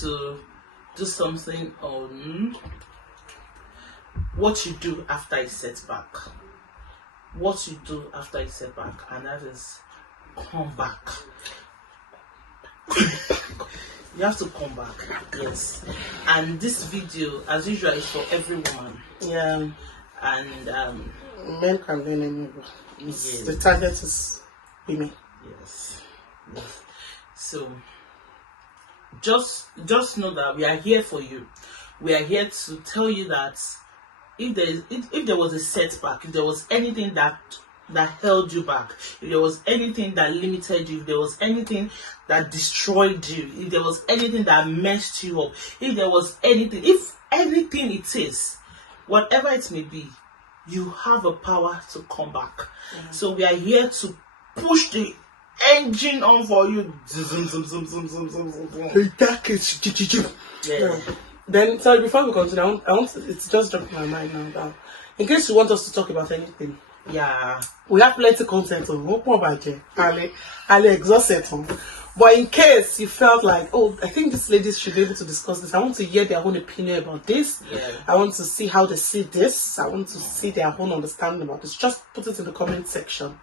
to do something on what you do after a setback. What you do after a setback, and that is come back. You have to come back, yes. And this video, as usual, is for every woman. Yeah. And men can learn anywhere. yes. The target is women. Yes. Yes. So just know that we are here for you. We are here to tell you that if there was a setback, if there was anything that held you back, if there was anything that limited you, if there was anything that destroyed you, if there was anything that messed you up, if anything it is, whatever it may be, you have a power to come back. Yeah. So we are here to push the engine on for you. Yeah. Then, sorry, before we continue, I want to, it's just dropped in my mind now that in case you want us to talk about anything, yeah, we have plenty of content on I'll exhaust it. But in case you felt like, oh, I think these ladies should be able to discuss this, I want to hear their own opinion about this. Yeah. I want to see how they see this. I want to see their own understanding about this. Just put it in the comment section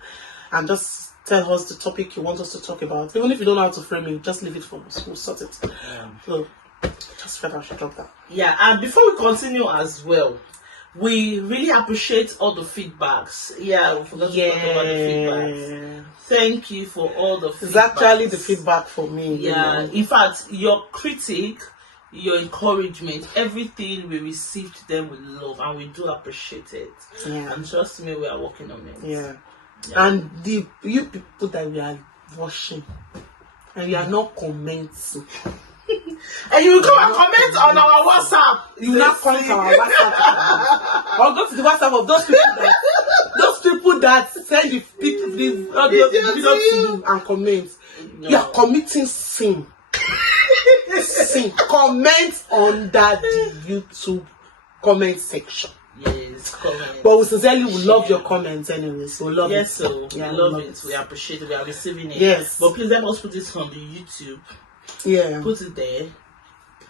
and just tell us the topic you want us to talk about. Even if you don't know how to frame it, just leave it for us. We'll sort it. Yeah. So, just felt I should drop that. Yeah, and before we continue as well, we really appreciate all the feedbacks. Yeah, we forgot to talk about the feedbacks. Thank you for all the feedbacks. It's actually the feedback for me. Yeah, you know? in fact, your critique, your encouragement, everything, we received them with love, and we do appreciate it. Yeah. And trust me, we are working on it. Yeah. Yeah. And you people that we are watching and you are not commenting. And you will come and comment on our WhatsApp. You will not comment on our WhatsApp. Or go to the WhatsApp of those people that send the audio video to you and comment. No. You are committing sin. Sin. Comment on that YouTube comment section. Yes, comment. But we sincerely will love your comments anyways. We love Yes, it. so Yeah, we love it. We appreciate it. We are receiving it. Yes. But please let us put this on the YouTube. Yeah. Put it there.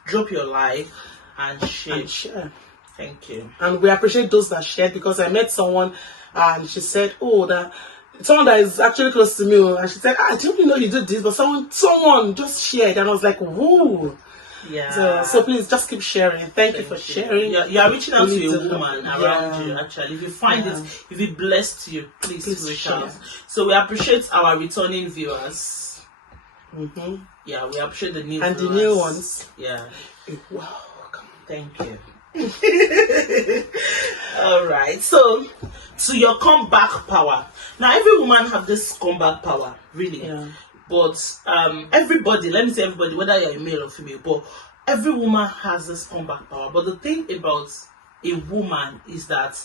Drop your like and share. And share. Thank you. And we appreciate those that shared, because I met someone and she said, oh, that someone that is actually close to me, and she said, I didn't know you did this, but someone just shared, and I was like, whoa. Yeah. So please just keep sharing. Thank you for sharing. You are reaching out to a to woman around you, actually. If you find it, if it blessed you, please reach share. out. So we appreciate our returning viewers. Mm-hmm. Yeah, we appreciate the new and viewers. the new ones. Yeah. Wow. Thank you. All right. So, to your comeback power. Now, every woman have this comeback power, really. Yeah. But everybody, let me say everybody, whether you're a male or female, but every woman has this comeback power. But the thing about a woman is that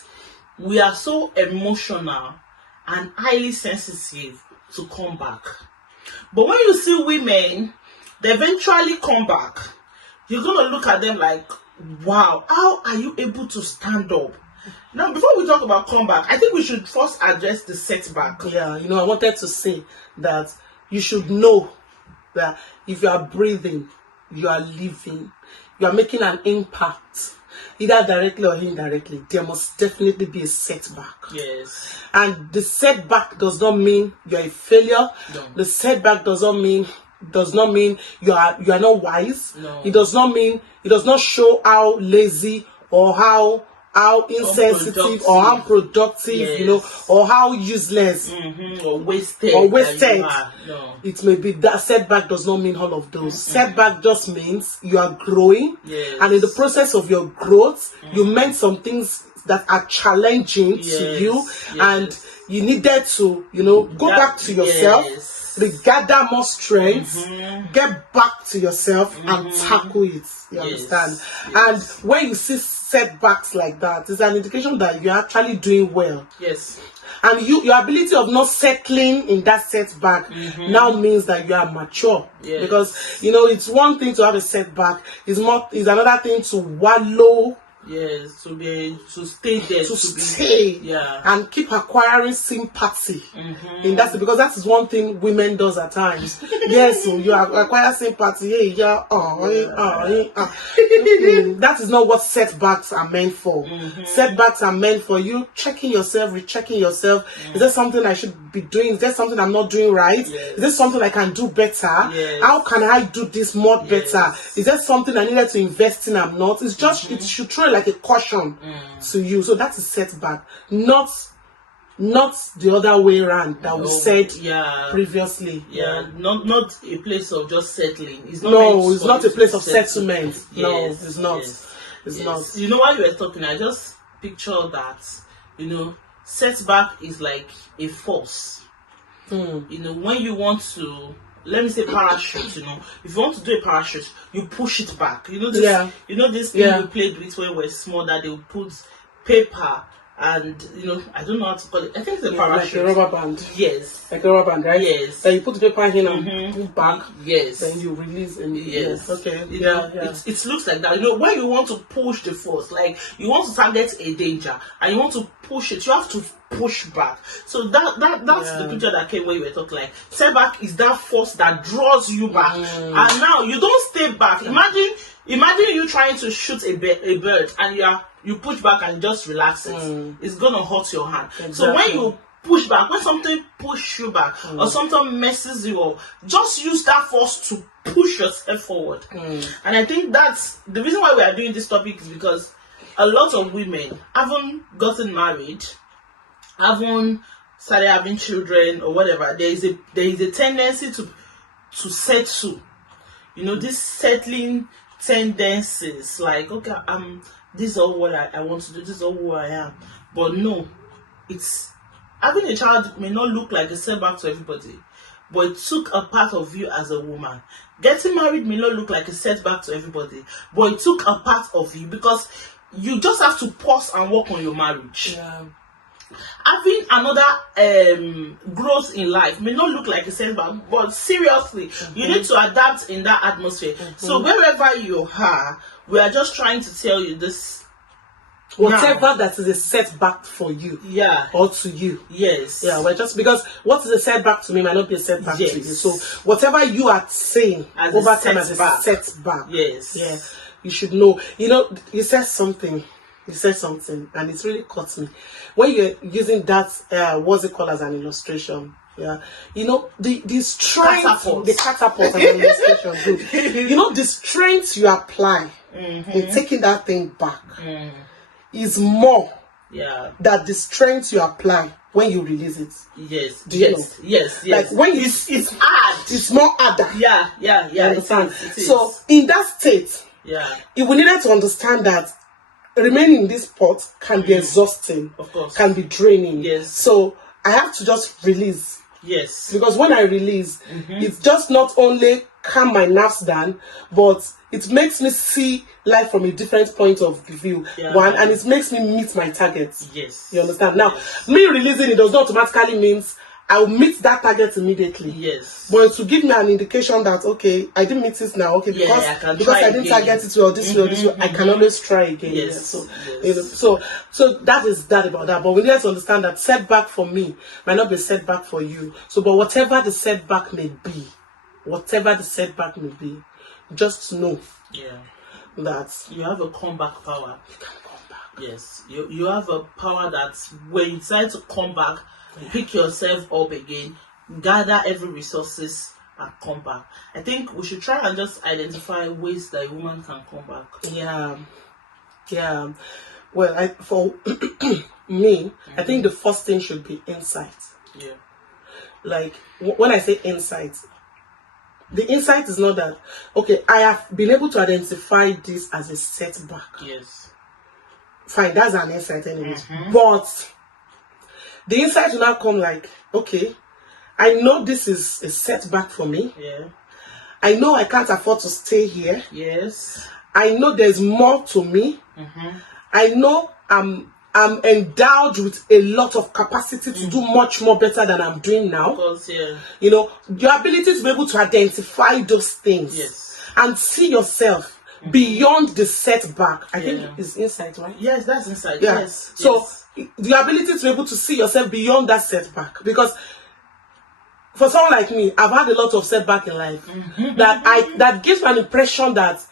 we are so emotional and highly sensitive to come back. But when you see women, they eventually come back. You're going to look at them like, wow, how are you able to stand up? Now, before we talk about comeback, I think we should first address the setback. Yeah, you know, I wanted to say that you should know that if you are breathing, you are living, you are making an impact, either directly or indirectly, there must definitely be a setback. Yes. And the setback does not mean you're a failure. No. The setback does not mean you are not wise. No. It does not show how lazy or how insensitive or how unproductive, yes. you know, or how useless or wasted. No. It may be that setback does not mean all of those. Setback just means you are growing, yes. and in the process of your growth, you meant some things that are challenging to you, yes. and you needed to, you know, go back to yourself. Yes. Regather more strength, get back to yourself and tackle it. You understand? Yes. And when you see setbacks like that, it's an indication that you're actually doing well. Yes. And your ability of not settling in that setback now means that you are mature. Yes. Because, you know, it's one thing to have a setback, it's another thing to wallow Yes, to stay there, to stay, yeah, and keep acquiring sympathy. And that's because that is one thing women does at times. Yes, so you acquire sympathy. Hey, yeah, that is not what setbacks are meant for. Setbacks are meant for you checking yourself, rechecking yourself. Is there something I should be doing? Is there something I'm not doing right? Yes. Is there something I can do better? Yes. How can I do this more better? Is there something I needed to invest in? I'm not. It's just it should throw like a caution to you. So that's a setback, not the other way around that we said previously. Not a place of just settling. It's not it's not a place of settlement. Yes, no, it's not. It's not. You know, while you were talking, I just picture that, setback is like a force. When you want to, let me say parachute, if you want to do a parachute, you push it back. This thing we played with when we were small, that they would put paper and I don't know how to call it. I think it's a parachute. Like a rubber band. Yes. Like a rubber band, right? Yes. Then you put the paper in and pull back. Yes. Then you release and yes. Okay. It looks like that. When you want to push the force, like you want to target a danger and you want to push it, you have to push back. So that's the picture that came when you were talking. Like setback is that force that draws you back, and now you don't stay back. Imagine you trying to shoot a bird and you push back and just relax it. It's gonna hurt your hand. Exactly. So when you push back, when something pushes you back or something messes you up, just use that force to push yourself forward. And I think that's the reason why we are doing this topic, is because a lot of women haven't gotten married, haven't started having children or whatever. There is a tendency to settle. This settling tendencies, like, okay, this is all what I want to do, this is all who I am. But no, it's having a child may not look like a setback to everybody, but it took a part of you as a woman. Getting married may not look like a setback to everybody, but it took a part of you, because you just have to pause and work on your marriage. Having another growth in life may not look like a setback, but seriously, you need to adapt in that atmosphere. So wherever you are, we are just trying to tell you this. Whatever that is a setback for you, or to you, we're just, because what is a setback to me might not be a setback to you. So whatever you are saying as over time as a setback, you should know. You said something. And it's really caught me when you're using that. What's it called as an illustration? The strength, the catapult as an illustration. The strength you apply in taking that thing back is more than the strength you apply when you release it. Yes. Like when it's hard, it's more harder. You understand? It is. So in that state, we needed to understand that remaining in this pot can be exhausting, of course, can be draining. So I have to just release. Because when I release, it's just not only calm my nerves down, but it makes me see life from a different point of view. And it makes me meet my targets. You understand? Now, me releasing it does not automatically means I'll meet that target immediately. But to give me an indication that, okay, I didn't meet it now, okay, because I didn't target it or this way or this way, I can always try again. So that is that about that. But we need to understand that setback for me might not be setback for you. So, but whatever the setback may be, just know that you have a comeback power. You can come back. Yes, you have a power that when you decide to come back, pick yourself up again, gather every resources and come back. I think we should try and just identify ways that a woman can come back. Well, for me, I think the first thing should be insight. Like when I say insight, the insight is not that, okay, I have been able to identify this as a setback. Fine, that's an insight anyways. But the insight will now come like, okay, I know this is a setback for me. I know I can't afford to stay here. I know there's more to me. I know I'm endowed with a lot of capacity to do much more better than I'm doing now. Of course, your ability to be able to identify those things and see yourself beyond the setback. I think it's insight, right? Yes, that's insight. Yeah. Yes. So the ability to be able to see yourself beyond that setback, because for someone like me, I've had a lot of setback in life that gives me an impression that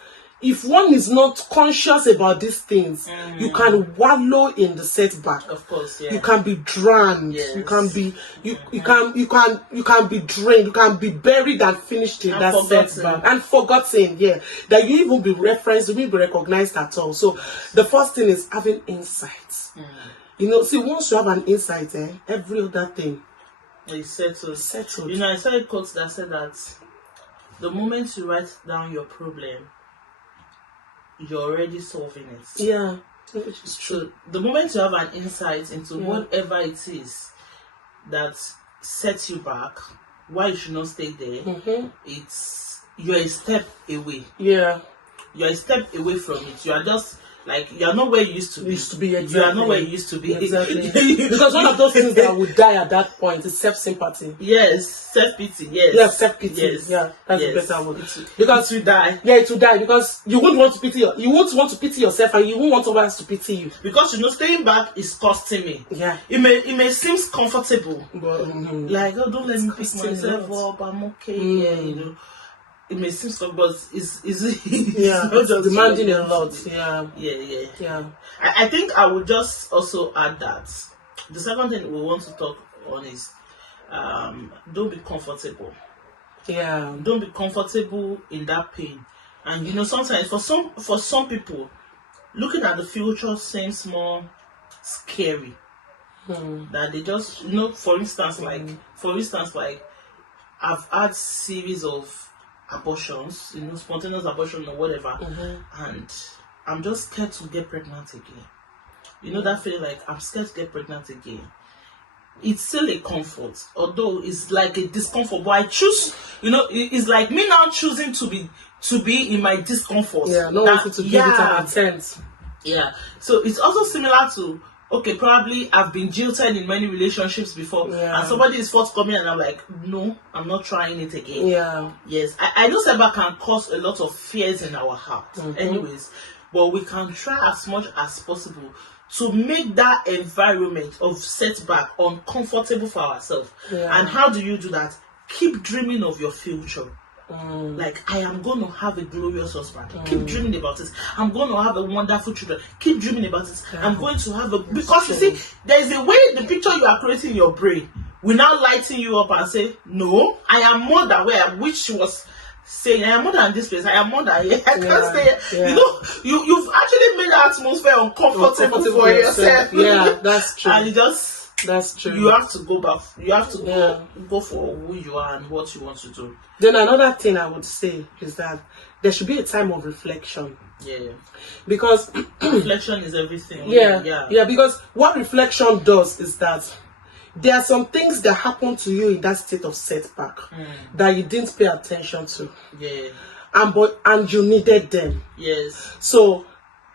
if one is not conscious about these things, you can wallow in the setback. Of course, yeah. You can be drowned. Yes. You can be you can be drained. You can be buried and finished in that setback and forgotten. Yeah, that you even be referenced, you will be recognized at all. So the first thing is having insights. You know, see, once you have an insight, every other thing is settled. Settled. You know, I saw a quote that said that the moment you write down your problem, you're already solving it. Yeah, which is true. So the moment you have an insight into whatever it is that sets you back, why you should not stay there, you're a step away. Yeah. You're a step away from it. You are just like, you're not where you used to be. Exactly. You are not where you used to be. Exactly. Because one of those things that would die at that point is self-sympathy. Yes, self-pity. Yes. Yeah, self-pity. Yes. Yeah, that's a better word. Because you die. Yeah, it will die because you won't want to pity you won't want to pity yourself, and you won't want someone else to pity you. Because you know, staying back is costing me. Yeah. It may seem comfortable, but like, oh, don't let me pick myself up. I'm okay. Yeah, you know. It may seem so, but it's not just demanding a lot. Yeah. I think I would just also add that the second thing we want to talk on is don't be comfortable. Yeah. Don't be comfortable in that pain. And you know, sometimes for some people, looking at the future seems more scary. That they just, you know, for instance, like I've had series of abortions, you know, spontaneous abortion or whatever, and I'm just scared to get pregnant again. You know, that feeling like I'm scared to get pregnant again. It's still a comfort, although it's like a discomfort. But I choose, you know, it's like me now choosing to be in my discomfort. Yeah, no one to give it an attempt. Yeah, so it's also similar to, okay, probably I've been jilted in many relationships before, and somebody is forthcoming, and I'm like, no, I'm not trying it again. Yeah. Yes, I know setback can cause a lot of fears in our heart. Anyways, but we can try as much as possible to make that environment of setback uncomfortable for ourselves. And how do you do that? Keep dreaming of your future. Like, I am going to have a glorious husband. Keep dreaming about it. I'm going to have a wonderful children. Keep dreaming about it. I'm going to have because you see, there is a way the picture you are creating in your brain will now lighten you up and say, no, I am more than where, which she was saying, I am more than this place. I am more than here. I can't stay here. You know, you've actually made the atmosphere uncomfortable for yourself. Yeah, that's true. And that's true. You have to go back. You have to go for who you are and what you want to do. Then another thing I would say is that there should be a time of reflection. Yeah. Because reflection is everything. Yeah, because what reflection does is that there are some things that happen to you in that state of setback that you didn't pay attention to. Yeah. And you needed them. Yes. So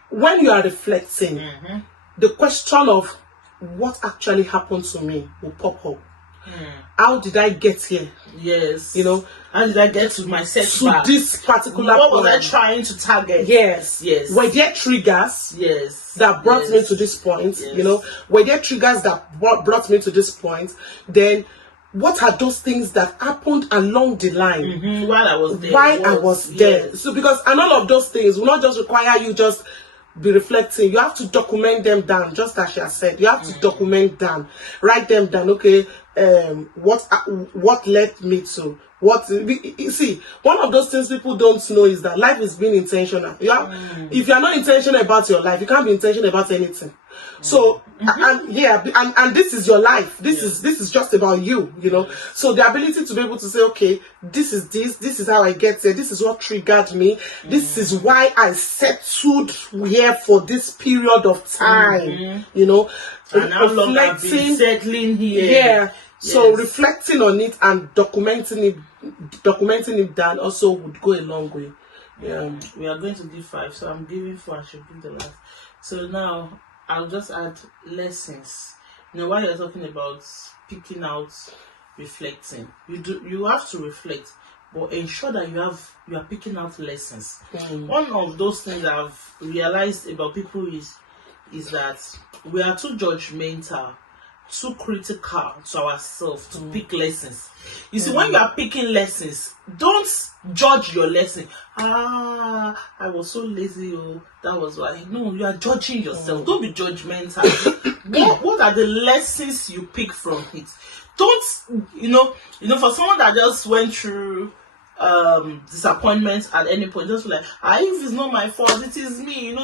when you are reflecting, the question of what actually happened to me will pop up. How did I get here? Yes. You know, how did I get to my setback? To this particular what point? Was I trying to target? Yes. Were there triggers? Yes. That brought me to this point? Yes. You know, were there triggers that brought me to this point? Then, what are those things that happened along the line while I was there? I was there. So, because and all of those things will not just require you just be reflecting. You have to document them down, just as she has said. You have to document down, write them down. Okay, what led me to what? You see, one of those things people don't know is that life is being intentional. If you are not intentional about your life, you can't be intentional about anything. So and this is your life. This is just about you. You know. So the ability to be able to say, okay, this is how I get there. This is what triggered me. This is why I settled here for this period of time. You know, and how long I've been settling here. Yeah. So reflecting on it and documenting it down also would go a long way. Yeah. We are going to give 5, so I'm giving 4. I should give the last. So now I'll just add lessons. You know, while you're talking about picking out reflecting, you have to reflect, but ensure that you are picking out lessons. One of those things I've realized about people is that we are too judgmental, too critical to ourselves to pick lessons. You see, when you are picking lessons, don't judge your lesson. I was so lazy, oh, that was why. No, you are judging yourself. Don't be judgmental. What are the lessons you pick from it? Don't, for someone that just went through disappointment at any point, just like, if it's not my fault, it is me,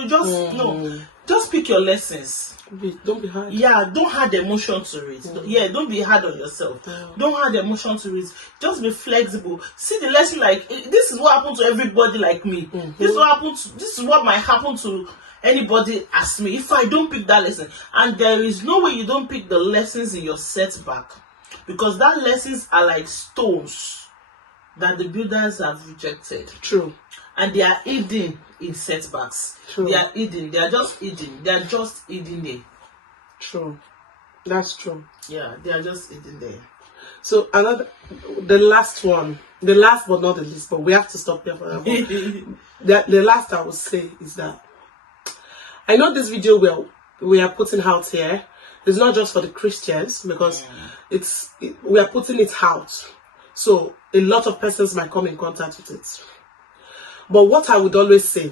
just pick your lessons. Don't be hard. Yeah, don't add emotion to it. Don't be hard on yourself. Don't add emotion to it. Just be flexible. See the lesson like, this is what happened to everybody like me. This is what might happen to anybody as me if I don't pick that lesson. And there is no way you don't pick the lessons in your setback, because that lessons are like stones that the builders have rejected. True. And they are hidden in setbacks. True. They are hidden. They are just hidden. They are just hidden there. True. That's true. Yeah, they are just hidden there. So the last one, the last but not the least, but we have to stop there for that. The last I would say is that I know this video we are putting out here is not just for the Christians, because we are putting it out. So a lot of persons might come in contact with it. But what I would always say,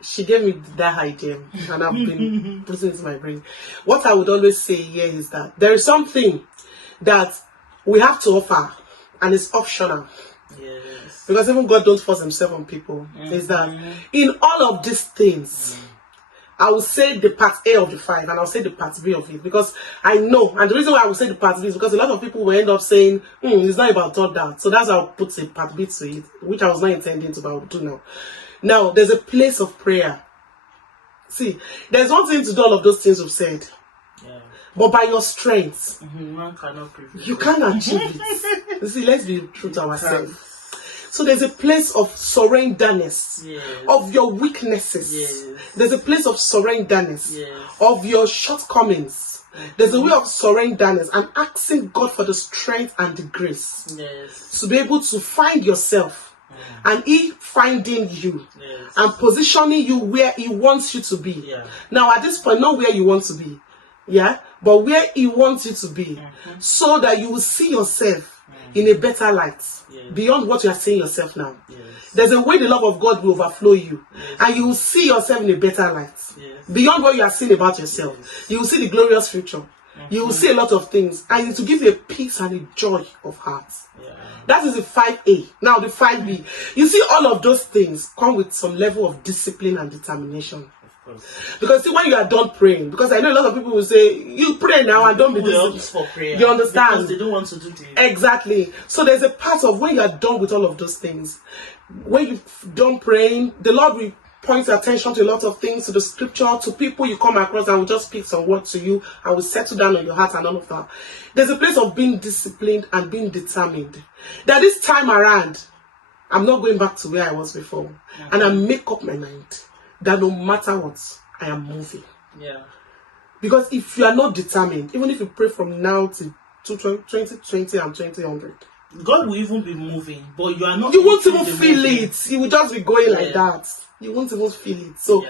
she gave me that idea and I've been putting it in my brain. What I would always say here is that there is something that we have to offer, and it's optional. Yes. Because even God don't force himself on people. Is that in all of these things, I will say the part A of the 5 and I'll say the part B of it, because I know, and the reason why I will say the part B is because a lot of people will end up saying, it's not about that. So that's how I'll put a part B to it, which I was not intending to, but I will do now. Now, there's a place of prayer. See, there's one thing to do all of those things we've said. Yeah. But by your strength, one cannot prevail. You can't achieve it. You see, let's be true to ourselves. So there's a place of surrenderness, of your weaknesses. There's a place of surrenderness, of your shortcomings. There's a way of surrenderness and asking God for the strength and the grace to be able to find yourself, and He finding you and positioning you where He wants you to be. Now at this point, not where you want to be, but where He wants you to be, so that you will see yourself in a better light, beyond what you are seeing yourself now. There's a way the love of God will overflow you, and you will see yourself in a better light, beyond what you are seeing about yourself. You will see the glorious future. You will see a lot of things, and it will give you a peace and a joy of heart. That is the 5A. Now the 5B. You see, all of those things come with some level of discipline and determination. Because see, when you are done praying, because I know a lot of people will say, you pray now and don't be disciplined. You understand? Because they don't want to do this. Exactly. So there's a part of when you are done with all of those things, when you've done praying, the Lord will point attention to a lot of things, to the scripture, to people you come across, and will just speak some words to you and will settle down on your heart and all of that. There's a place of being disciplined and being determined. That this time around, I'm not going back to where I was before. And I make up my mind that no matter what, I am moving. Because if you are not determined, even if you pray from now to 2020 and 2000, God will even be moving, but you are not. You won't even feel it. You will just be going like that. You won't even feel it. So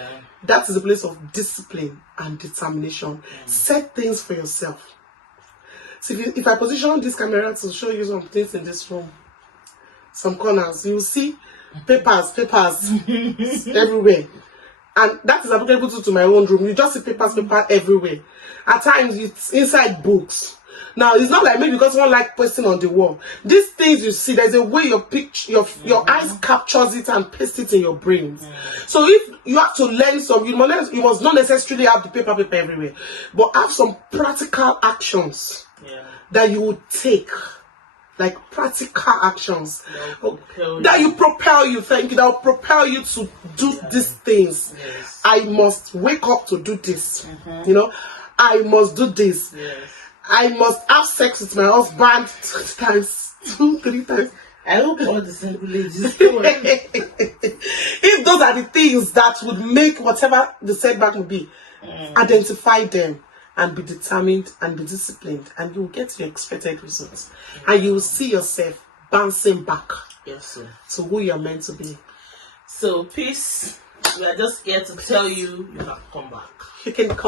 that is a place of discipline and determination. Set things for yourself. So if I position this camera to show you some things in this room, some corners, you will see papers everywhere. And that is applicable to my own room. You just see paper everywhere. At times, it's inside books. Now, it's not like maybe because one like posting on the wall. These things you see, there's a way your eyes captures it and paste it in your brains. So if you have to learn some, you must not necessarily have the paper everywhere, but have some practical actions that you would take. Like practical actions that will propel you to do these things. I must wake up to do this. I must do this. I must have sex with my husband 2-3 times. I hope all the single ladies. If those are the things that would make whatever the setback will be, identify them and be determined and be disciplined, and you will get your expected results, and you will see yourself bouncing back Yes, sir. to who you're meant to be. So peace. We are just here to tell you you can come back. You can come